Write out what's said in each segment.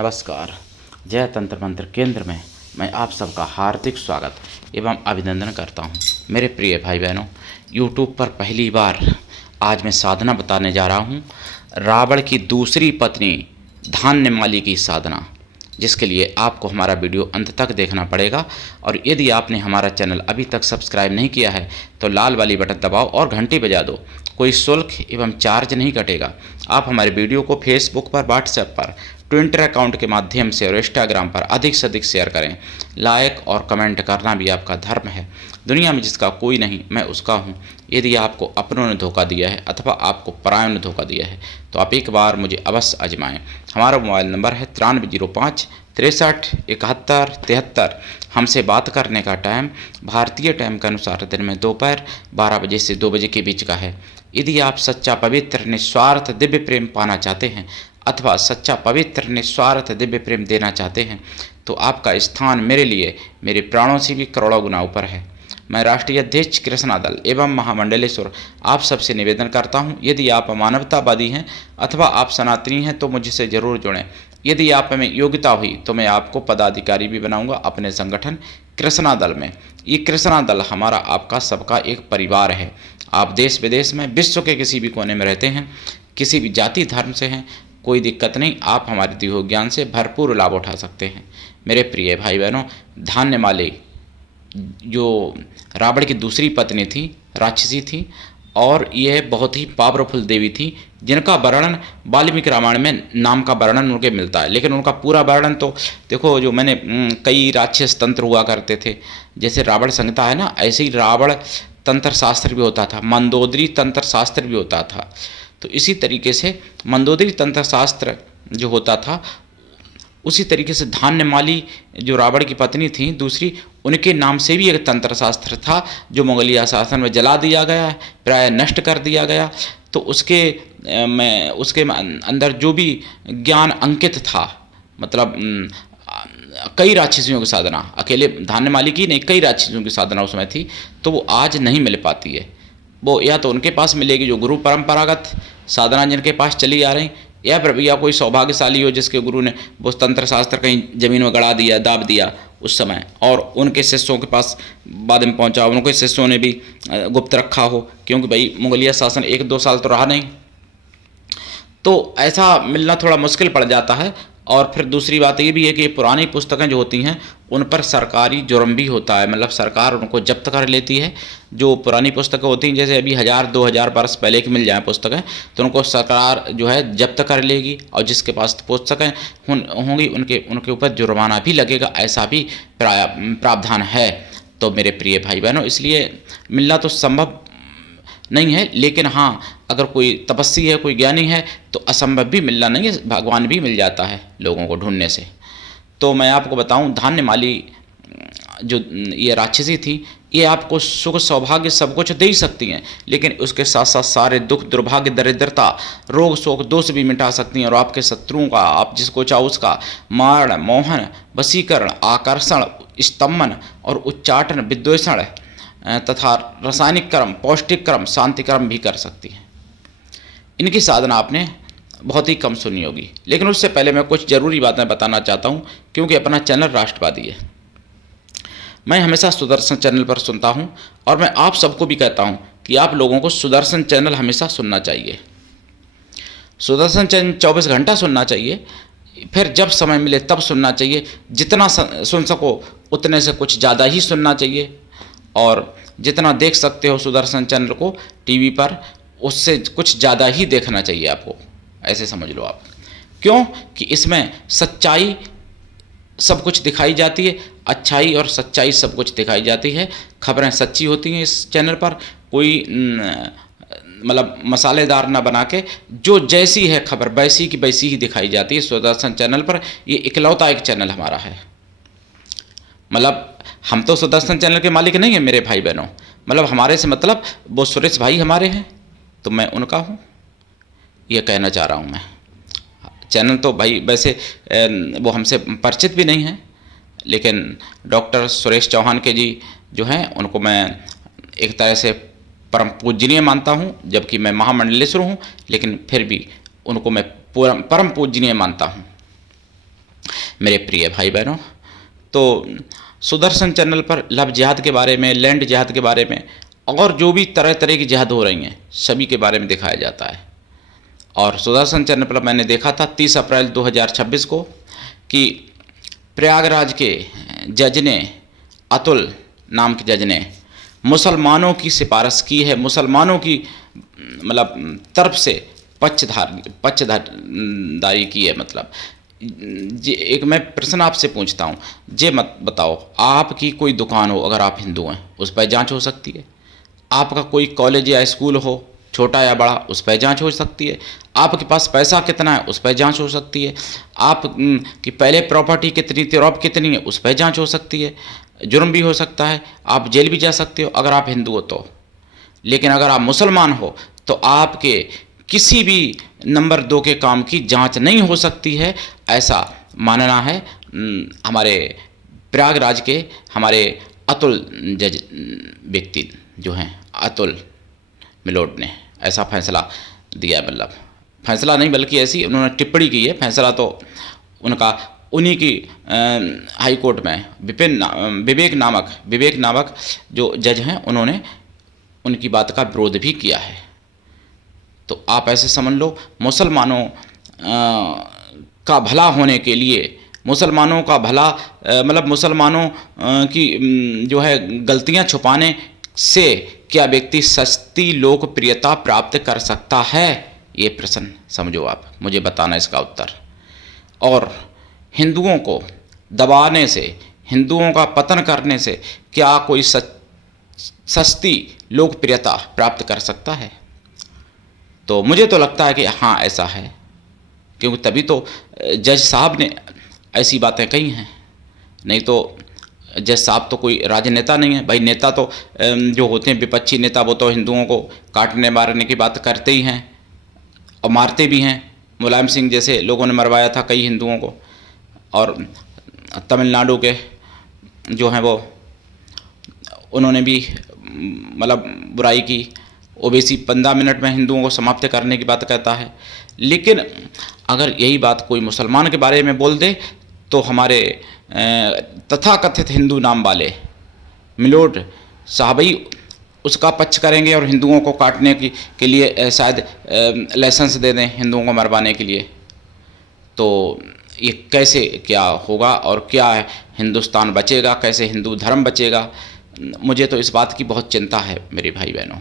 नमस्कार। जय तंत्र मंत्र केंद्र में मैं आप सबका हार्दिक स्वागत एवं अभिनंदन करता हूं। मेरे प्रिय भाई बहनों, यूट्यूब पर पहली बार आज मैं साधना बताने जा रहा हूं। रावण की दूसरी पत्नी धान्यमाली की साधना, जिसके लिए आपको हमारा वीडियो अंत तक देखना पड़ेगा। और यदि आपने हमारा चैनल अभी तक सब्सक्राइब नहीं किया है तो लाल वाली बटन दबाओ और घंटी बजा दो। कोई शुल्क एवं चार्ज नहीं कटेगा। आप हमारे वीडियो को फेसबुक पर, व्हाट्सएप पर, ट्विटर अकाउंट के माध्यम से और इंस्टाग्राम पर अधिक से अधिक शेयर करें। लाइक और कमेंट करना भी आपका धर्म है। दुनिया में जिसका कोई नहीं, मैं उसका हूँ। यदि आपको अपनों ने धोखा दिया है अथवा आपको परायों ने धोखा दिया है तो आप एक बार मुझे अवश्य आजमाएं। हमारा मोबाइल नंबर है 9305 63 71 73। हमसे बात करने का टाइम भारतीय टाइम के अनुसार दिन में दोपहर 12 बजे से 2 बजे के बीच का है। यदि आप सच्चा, पवित्र, निस्वार्थ दिव्य प्रेम पाना चाहते हैं अथवा सच्चा, पवित्र, निस्वार्थ दिव्य प्रेम देना चाहते हैं तो आपका स्थान मेरे लिए मेरे प्राणों से भी करोड़ों गुना ऊपर है। मैं राष्ट्रीय अध्यक्ष कृष्णा दल एवं महामंडलेश्वर आप सबसे निवेदन करता हूं, यदि आप मानवतावादी हैं अथवा आप सनातनी हैं तो मुझसे ज़रूर जुड़ें। यदि आप में योग्यता हुई तो मैं आपको पदाधिकारी भी बनाऊंगा अपने संगठन कृष्णा दल में। ये कृष्णा दल हमारा, आपका, सबका एक परिवार है। आप देश विदेश में, विश्व के किसी भी कोने में रहते हैं, किसी भी जाति धर्म से हैं, कोई दिक्कत नहीं। आप हमारे दिए हुए ज्ञान से भरपूर लाभ उठा सकते हैं। मेरे प्रिय भाई बहनों, धान्यमाली जो रावण की दूसरी पत्नी थी, राक्षसी थी, और यह बहुत ही पावरफुल देवी थी, जिनका वर्णन वाल्मीकि रामायण में नाम का वर्णन उनके मिलता है। लेकिन उनका पूरा वर्णन तो देखो, जो मैंने कई राक्षस तंत्र हुआ करते थे, जैसे रावण संहिता है ना, ऐसे ही रावण तंत्र शास्त्र भी होता था, मंदोदरी तंत्र शास्त्र भी होता था। तो इसी तरीके से मंदोदरी तंत्र शास्त्र जो होता था, उसी तरीके से धान्यमाली जो रावण की पत्नी थी दूसरी, उनके नाम से भी एक तंत्र शास्त्र था जो मुगलिया शासन में जला दिया गया है, प्राय नष्ट कर दिया गया। तो उसके अंदर जो भी ज्ञान अंकित था, मतलब कई राक्षसियों की साधना, अकेले धान्यमाली की नहीं, कई राक्षसियों की साधना उसमें थी, तो वो आज नहीं मिल पाती है। वो या तो उनके पास मिलेगी जो गुरु परंपरागत साधना जिनके पास चली आ रही, या फिर भैया कोई सौभाग्यशाली हो जिसके गुरु ने वो तंत्र शास्त्र कहीं ज़मीन में गड़ा दिया, दाब दिया उस समय, और उनके शिष्यों के पास बाद में पहुंचा, उनके शिष्यों ने भी गुप्त रखा हो, क्योंकि भाई मुगलिया शासन 1-2 साल तो रहा नहीं, तो ऐसा मिलना थोड़ा मुश्किल पड़ जाता है। और फिर दूसरी बात ये भी है कि पुरानी पुस्तकें जो होती हैं उन पर सरकारी जुर्म भी होता है, मतलब सरकार उनको जब्त कर लेती है। जो पुरानी पुस्तकें होती हैं, जैसे अभी 1000-2000 वर्ष पहले की मिल जाए पुस्तकें, तो उनको सरकार जो है जब्त कर लेगी, और जिसके पास पुस्तकें होंगी उनके ऊपर जुर्माना भी लगेगा, ऐसा भी प्रावधान है। तो मेरे प्रिय भाई बहनों, इसलिए मिलना तो संभव नहीं है, लेकिन हाँ, अगर कोई तपस्वी है, कोई ज्ञानी है, तो असंभव भी मिलना नहीं है, भगवान भी मिल जाता है लोगों को ढूंढने से। तो मैं आपको बताऊं, धान्यमाली जो ये राक्षसी थी, ये आपको सुख, सौभाग्य सब कुछ दे ही सकती हैं, लेकिन उसके साथ साथ सारे दुख, दुर्भाग्य, दरिद्रता, रोग, शोक, दोष भी मिटा सकती हैं, और आपके शत्रुओं का, आप जिसको चाहो उसका मारण, मोहन, वशीकरण, आकर्षण, स्तंभन और उच्चाटन, विद्वेषण तथा रासायनिक कर्म, पौष्टिक कर्म, शांति कर्म भी कर सकती हैं। इनकी साधना आपने बहुत ही कम सुनी होगी, लेकिन उससे पहले मैं कुछ ज़रूरी बातें बताना चाहता हूँ, क्योंकि अपना चैनल राष्ट्रवादी है। मैं हमेशा सुदर्शन चैनल पर सुनता हूँ, और मैं आप सबको भी कहता हूँ कि आप लोगों को सुदर्शन चैनल हमेशा सुनना चाहिए। सुदर्शन चैनल 24 घंटा सुनना चाहिए, फिर जब समय मिले तब सुनना चाहिए। जितना सुन सको उतने से कुछ ज़्यादा ही सुनना चाहिए, और जितना देख सकते हो सुदर्शन चैनल को टीवी पर, उससे कुछ ज़्यादा ही देखना चाहिए आपको, ऐसे समझ लो आप। क्यों कि इसमें सच्चाई सब कुछ दिखाई जाती है, अच्छाई और सच्चाई सब कुछ दिखाई जाती है। खबरें सच्ची होती हैं इस चैनल पर, कोई मतलब मसालेदार ना बना के, जो जैसी है खबर वैसी की वैसी ही दिखाई जाती है सुदर्शन चैनल पर। ये इकलौता एक चैनल हमारा है, मतलब हम तो सुदर्शन चैनल के मालिक नहीं हैं मेरे भाई बहनों, मतलब हमारे से मतलब वो सुरेश भाई हमारे हैं, तो मैं उनका हूँ, ये कहना चाह रहा हूँ मैं। चैनल तो भाई वैसे वो हमसे परिचित भी नहीं हैं, लेकिन डॉक्टर सुरेश चौहान के जी जो हैं उनको मैं एक तरह से परम पूजनीय मानता हूँ, जबकि मैं महामंडलेश्वर हूँ, लेकिन फिर भी उनको मैं परम पूजनीय मानता हूँ। मेरे प्रिय भाई बहनों, तो सुदर्शन चैनल पर लव जिहाद के बारे में, लैंड जिहाद के बारे में और जो भी तरह तरह की जिहाद हो रही हैं सभी के बारे में दिखाया जाता है। और सुदर्शन चैनल पर मैंने देखा था 30 अप्रैल 2026 को कि प्रयागराज के जज ने, अतुल नाम के जज ने मुसलमानों की सिफारिश की है, मुसलमानों की मतलब तरफ से पक्षधारी की है। मतलब एक मैं प्रश्न आपसे पूछता हूँ, ये मत बताओ, आपकी कोई दुकान हो, अगर आप हिंदू हैं उस पर जांच हो सकती है। आपका कोई कॉलेज या स्कूल हो, छोटा या बड़ा, उस पर जांच हो सकती है। आपके पास पैसा कितना है, उस पर जांच हो सकती है। आप कि पहले प्रॉपर्टी कितनी थी और अब कितनी है, उस पर जांच हो सकती है। जुर्म भी हो सकता है, आप जेल भी जा सकते हो अगर आप हिंदू हो तो। लेकिन अगर आप मुसलमान हो तो आपके किसी भी नंबर 2 के काम की जांच नहीं हो सकती है, ऐसा मानना है हमारे प्रयागराज के हमारे अतुल जज व्यक्ति जो हैं, अतुल मिलोट ने ऐसा फैसला दिया है। मतलब फैसला नहीं बल्कि ऐसी उन्होंने टिप्पणी की है, फैसला तो उनका उन्हीं की हाई कोर्ट में विवेक नामक जो जज हैं उन्होंने उनकी बात का विरोध भी किया है। तो आप ऐसे समझ लो, मुसलमानों का भला होने के लिए, मुसलमानों का भला मतलब मुसलमानों की जो है गलतियां छुपाने से क्या व्यक्ति सस्ती लोकप्रियता प्राप्त कर सकता है, ये प्रश्न समझो आप, मुझे बताना इसका उत्तर। और हिंदुओं को दबाने से, हिंदुओं का पतन करने से क्या कोई सस्ती लोकप्रियता प्राप्त कर सकता है? तो मुझे तो लगता है कि हाँ ऐसा है, क्योंकि तभी तो जज साहब ने ऐसी बातें कही हैं। नहीं तो जज साहब तो कोई राजनेता नहीं है भाई। नेता तो जो होते हैं विपक्षी नेता, वो तो हिंदुओं को काटने मारने की बात करते ही हैं और मारते भी हैं। मुलायम सिंह जैसे लोगों ने मरवाया था कई हिंदुओं को। और तमिलनाडु के जो हैं वो, उन्होंने भी मतलब बुराई की। ओवैसी 15 मिनट में हिंदुओं को समाप्त करने की बात कहता है। लेकिन अगर यही बात कोई मुसलमान के बारे में बोल दे तो हमारे तथाकथित हिंदू नाम वाले मिलोट साहब ही उसका पक्ष करेंगे और हिंदुओं को काटने के लिए शायद लाइसेंस दे दें हिंदुओं को मरवाने के लिए। तो ये कैसे क्या होगा और क्या हिंदुस्तान बचेगा, कैसे हिंदू धर्म बचेगा? मुझे तो इस बात की बहुत चिंता है मेरे भाई बहनों।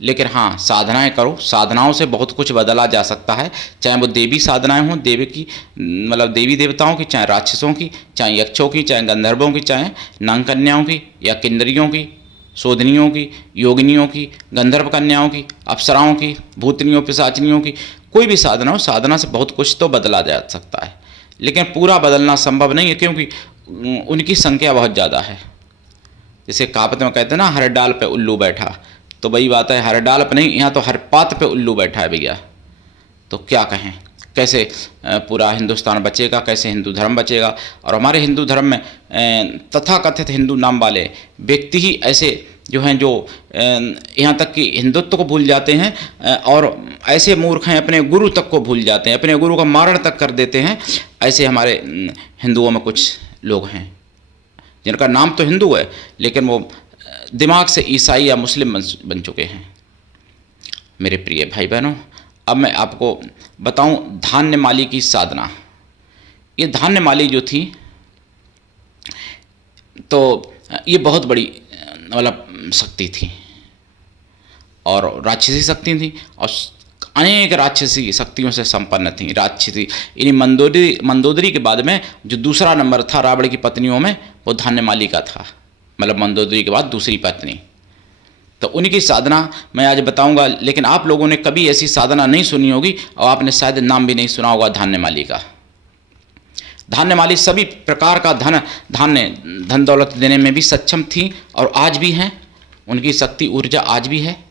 लेकिन हाँ, साधनाएं करो, साधनाओं से बहुत कुछ बदला जा सकता है। चाहे वो देवी साधनाएं हों, देवी की मतलब देवी देवताओं की, चाहे राक्षसों की, चाहे यक्षों की, चाहे गंधर्वों की, चाहे नागकन्याओं की या किन्नरियों की, शोधनियों की, योगिनियों की, गंधर्व कन्याओं की, अप्सराओं की, भूतनियों, पिशाचिनियों की, कोई भी साधना हो, साधना से बहुत कुछ तो बदला जा सकता है। लेकिन पूरा बदलना संभव नहीं है, क्योंकि उनकी संख्या बहुत ज़्यादा है। जैसे कहावत में कहते हैं ना, हर डाल पे उल्लू बैठा, तो वही बात है, हर डाल पे नहीं, यहाँ तो हर पात पे उल्लू बैठा है भैया। तो क्या कहें, कैसे पूरा हिंदुस्तान बचेगा, कैसे हिंदू धर्म बचेगा? और हमारे हिंदू धर्म में तथाकथित हिंदू नाम वाले व्यक्ति ही ऐसे जो हैं जो यहाँ तक कि हिंदुत्व को भूल जाते हैं और ऐसे मूर्ख हैं, अपने गुरु तक को भूल जाते हैं, अपने गुरु का मारण तक कर देते हैं। ऐसे हमारे हिंदुओं में कुछ लोग हैं जिनका नाम तो हिंदू है, लेकिन वो दिमाग से ईसाई या मुस्लिम बन चुके हैं। मेरे प्रिय भाई बहनों, अब मैं आपको बताऊं धान्य माली की साधना। ये धान्य माली जो थी, तो ये बहुत बड़ी मतलब शक्ति थी और राक्षसी शक्ति थी और अनेक राक्षसी शक्तियों से संपन्न थी। राक्षसी यानी मंदोदरी के बाद में जो दूसरा नंबर था रावण की पत्नियों में, वो धान्यमाली का था। मतलब मंदोदरी के बाद दूसरी पत्नी। तो उनकी साधना मैं आज बताऊंगा, लेकिन आप लोगों ने कभी ऐसी साधना नहीं सुनी होगी और आपने शायद नाम भी नहीं सुना होगा धान्यमाली का। धान्यमाली सभी प्रकार का धन दौलत देने में भी सक्षम थी और आज भी हैं। उनकी शक्ति ऊर्जा आज भी है।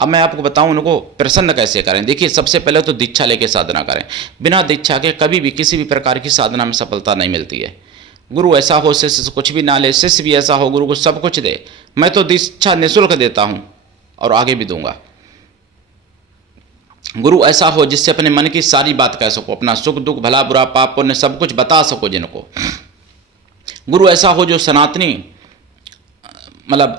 अब मैं आपको बताऊं उनको प्रसन्न कैसे करें। देखिए, सबसे पहले तो दीक्षा लेके साधना करें। बिना दीक्षा के कभी भी किसी भी प्रकार की साधना में सफलता नहीं मिलती है। गुरु ऐसा हो शिष्य से कुछ भी ना ले, शिष्य भी ऐसा हो गुरु को सब कुछ दे। मैं तो दीक्षा निःशुल्क देता हूँ और आगे भी दूंगा। गुरु ऐसा हो जिससे अपने मन की सारी बात कह सको, अपना सुख दुख भला बुरा पाप पुण्य सब कुछ बता सको जिनको। गुरु ऐसा हो जो सनातनी मतलब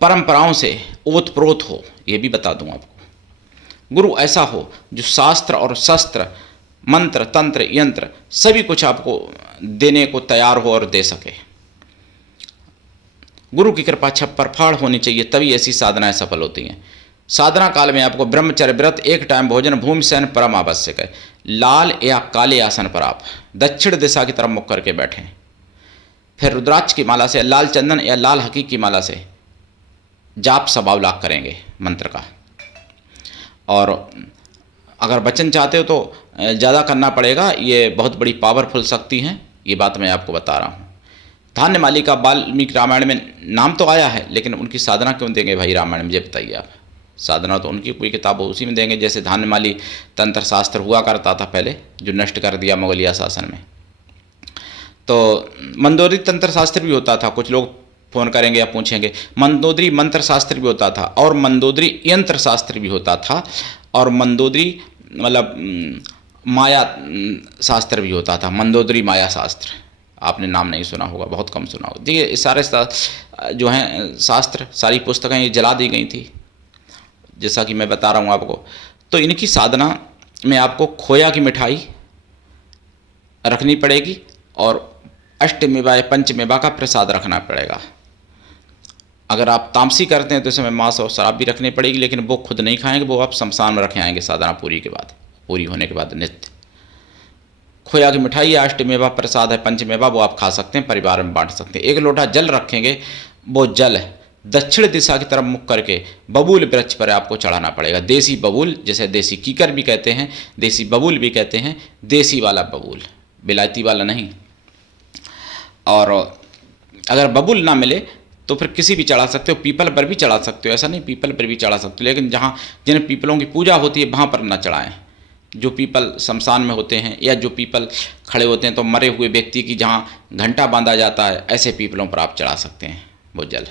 परंपराओं से ओतप्रोत हो, ये भी बता दूं आपको। गुरु ऐसा हो जो शास्त्र और शस्त्र मंत्र तंत्र यंत्र सभी कुछ आपको देने को तैयार हो और दे सके। गुरु की कृपा छप्पर होनी चाहिए, तभी ऐसी साधनाएं सफल होती हैं। साधना काल में आपको ब्रह्मचर्य व्रत, एक टाइम भोजन, भूमि शयन परम आवश्यक है। लाल या काले आसन पर आप दक्षिण दिशा की तरफ मुख करके बैठें। फिर रुद्राक्ष की माला से, लाल चंदन या लाल हकीक की माला से जाप सबावलाक करेंगे मंत्र का। और अगर वचन चाहते हो तो ज़्यादा करना पड़ेगा, ये बहुत बड़ी पावरफुल शक्ति हैं, ये बात मैं आपको बता रहा हूँ। धान्यमाली का वाल्मीकि रामायण में नाम तो आया है, लेकिन उनकी साधना क्यों देंगे भाई रामायण में, ये बताइए आप। साधना तो उनकी कोई किताब हो उसी में देंगे। जैसे धान्यमाली तंत्र शास्त्र हुआ करता था पहले, जो नष्ट कर दिया मुगलिया शासन में। तो मंदोदरी तंत्र शास्त्र भी होता था, कुछ लोग फ़ोन करेंगे या पूछेंगे। मंदोदरी मंत्र शास्त्र भी होता था, और मंदोदरी यंत्र शास्त्र भी होता था, और मंदोदरी मतलब माया शास्त्र भी होता था। मंदोदरी माया शास्त्र आपने नाम नहीं सुना होगा, बहुत कम सुना होगा। देखिए सारे जो हैं शास्त्र, सारी पुस्तकें ये जला दी गई थी, जैसा कि मैं बता रहा हूँ आपको। तो इनकी साधना में आपको खोया की मिठाई रखनी पड़ेगी और अष्टमेवा या पंचमेवा का प्रसाद रखना पड़ेगा। अगर आप तामसी करते हैं तो इसमें मांस और शराब भी रखनी पड़ेगी, लेकिन वो खुद नहीं खाएंगे, वो आप शमशान में रखे आएंगे साधना पूरी होने के बाद नित्य। खोया की मिठाई या अष्टमेवा प्रसाद है, पंचमेवा वो आप खा सकते हैं, परिवार में बांट सकते हैं। एक लोटा जल रखेंगे, वो जल दक्षिण दिशा की तरफ मुख करके बबूल वृक्ष पर आपको चढ़ाना पड़ेगा। देसी बबूल, जैसे देसी कीकर भी कहते हैं, देसी बबूल भी कहते हैं, देसी वाला बबूल, विलायती वाला नहीं। और अगर बबूल ना मिले तो फिर किसी भी चढ़ा सकते हो, पीपल पर भी चढ़ा सकते हो, ऐसा नहीं, पीपल पर भी चढ़ा सकते हो, लेकिन जहाँ जिन पीपलों की पूजा होती है वहाँ पर ना चढ़ाएं। जो पीपल शमशान में होते हैं या जो पीपल खड़े होते हैं तो मरे हुए व्यक्ति की जहाँ घंटा बांधा जाता है, ऐसे पीपलों पर आप चढ़ा सकते हैं वो जल।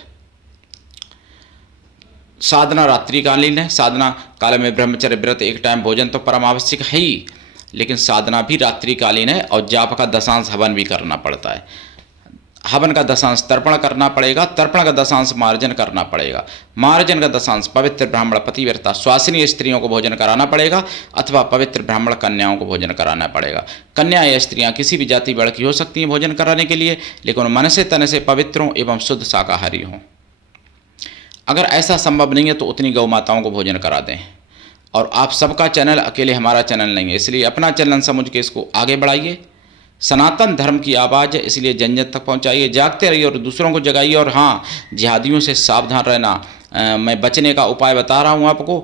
साधना रात्रिकालीन है। साधना काल में ब्रह्मचर्य व्रत, एक टाइम भोजन तो परम आवश्यक है ही, लेकिन साधना भी रात्रिकालीन है। और जाप का दशांश हवन भी करना पड़ता है। हवन का दशांश तर्पण करना पड़ेगा, तर्पण का दशांश मार्जन करना पड़ेगा, मार्जन का दशांश पवित्र ब्राह्मण पतिव्रता स्वासिनी स्त्रियों को भोजन कराना पड़ेगा, अथवा पवित्र ब्राह्मण कन्याओं को भोजन कराना पड़ेगा। कन्या या स्त्रियां किसी भी जाति वर्ग की हो सकती हैं भोजन कराने के लिए, लेकिन मन से तन से पवित्र हों एवं शुद्ध शाकाहारी हों। अगर ऐसा संभव नहीं है तो उतनी गौ माताओं को भोजन करा दें। और आप सबका चैनल अकेले हमारा चैनल नहीं है, इसलिए अपना चैनल समझ के इसको आगे बढ़ाइए। सनातन धर्म की आवाज़ है, इसलिए जन जन तक पहुंचाइए, जागते रहिए और दूसरों को जगाइए। और हाँ, जिहादियों से सावधान रहना। मैं बचने का उपाय बता रहा हूँ आपको,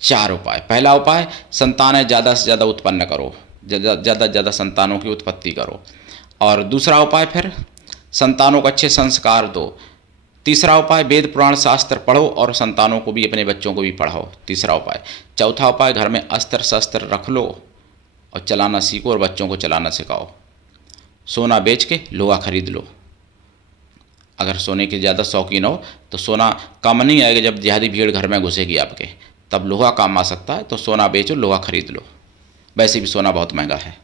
4 उपाय। पहला उपाय, संतानें ज़्यादा से ज़्यादा उत्पन्न करो, ज़्यादा से ज़्यादा संतानों की उत्पत्ति करो। और दूसरा उपाय, फिर संतानों को अच्छे संस्कार दो। तीसरा उपाय, वेद पुराण शास्त्र पढ़ो और संतानों को भी, अपने बच्चों को भी पढ़ाओ, तीसरा उपाय। चौथा उपाय, घर में अस्त्र शस्त्र रख लो और चलाना सीखो और बच्चों को चलाना सिखाओ। सोना बेच के लोहा खरीद लो। अगर सोने की ज़्यादा शौकीन हो तो सोना काम नहीं आएगा, जब जिहादी भीड़ घर में घुसेगी आपके, तब लोहा काम आ सकता है। तो सोना बेचो, लोहा खरीद लो, वैसे भी सोना बहुत महंगा है।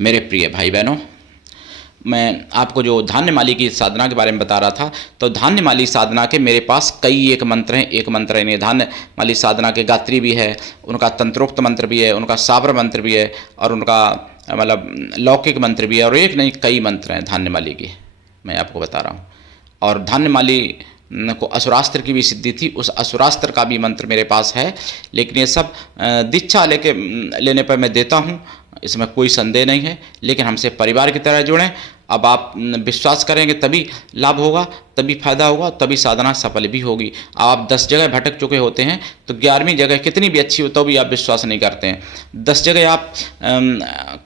मेरे प्रिय भाई बहनों, मैं आपको जो धान्यमाली की साधना के बारे में बता रहा था, तो धान्यमाली साधना के मेरे पास कई एक मंत्र हैं। एक मंत्र नहीं, धान्यमाली साधना के गात्री भी है, उनका तंत्रोक्त मंत्र भी है, उनका साबर मंत्र भी है, और उनका मतलब लौकिक मंत्र भी है, और एक नहीं कई मंत्र हैं धान्यमाली के, मैं आपको बता रहा हूँ। और धान्यमाली को असुरास्त्र की भी सिद्धि थी, उस असुरास्त्र का भी मंत्र मेरे पास है। लेकिन ये सब दीक्षा लेने पर मैं देता हूँ, इसमें कोई संदेह नहीं है। लेकिन हमसे परिवार की तरह जुड़ें। अब आप विश्वास करेंगे तभी लाभ होगा, तभी फायदा होगा, तभी साधना सफल भी होगी। आप 10 जगह भटक चुके होते हैं तो 11वीं जगह कितनी भी अच्छी हो तो भी आप विश्वास नहीं करते हैं। 10 जगह आप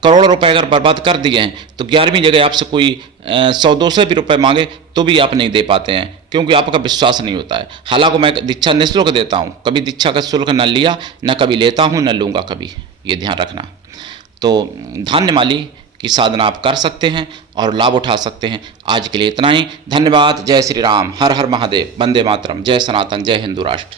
करोड़ रुपए अगर बर्बाद कर दिए हैं तो 11वीं जगह आपसे कोई 100-200 भी रुपए मांगे तो भी आप नहीं दे पाते हैं, क्योंकि आपका विश्वास नहीं होता है। हालांकि मैं दीक्षा निःशुल्क देता हूँ, कभी दीक्षा का शुल्क न लिया, न कभी लेता हूँ, न लूँगा कभी, ये ध्यान रखना। तो धान्यमाली की साधना आप कर सकते हैं और लाभ उठा सकते हैं। आज के लिए इतना ही। धन्यवाद। जय श्री राम। हर हर महादेव। वंदे मातरम। जय सनातन। जय हिंदू राष्ट्र।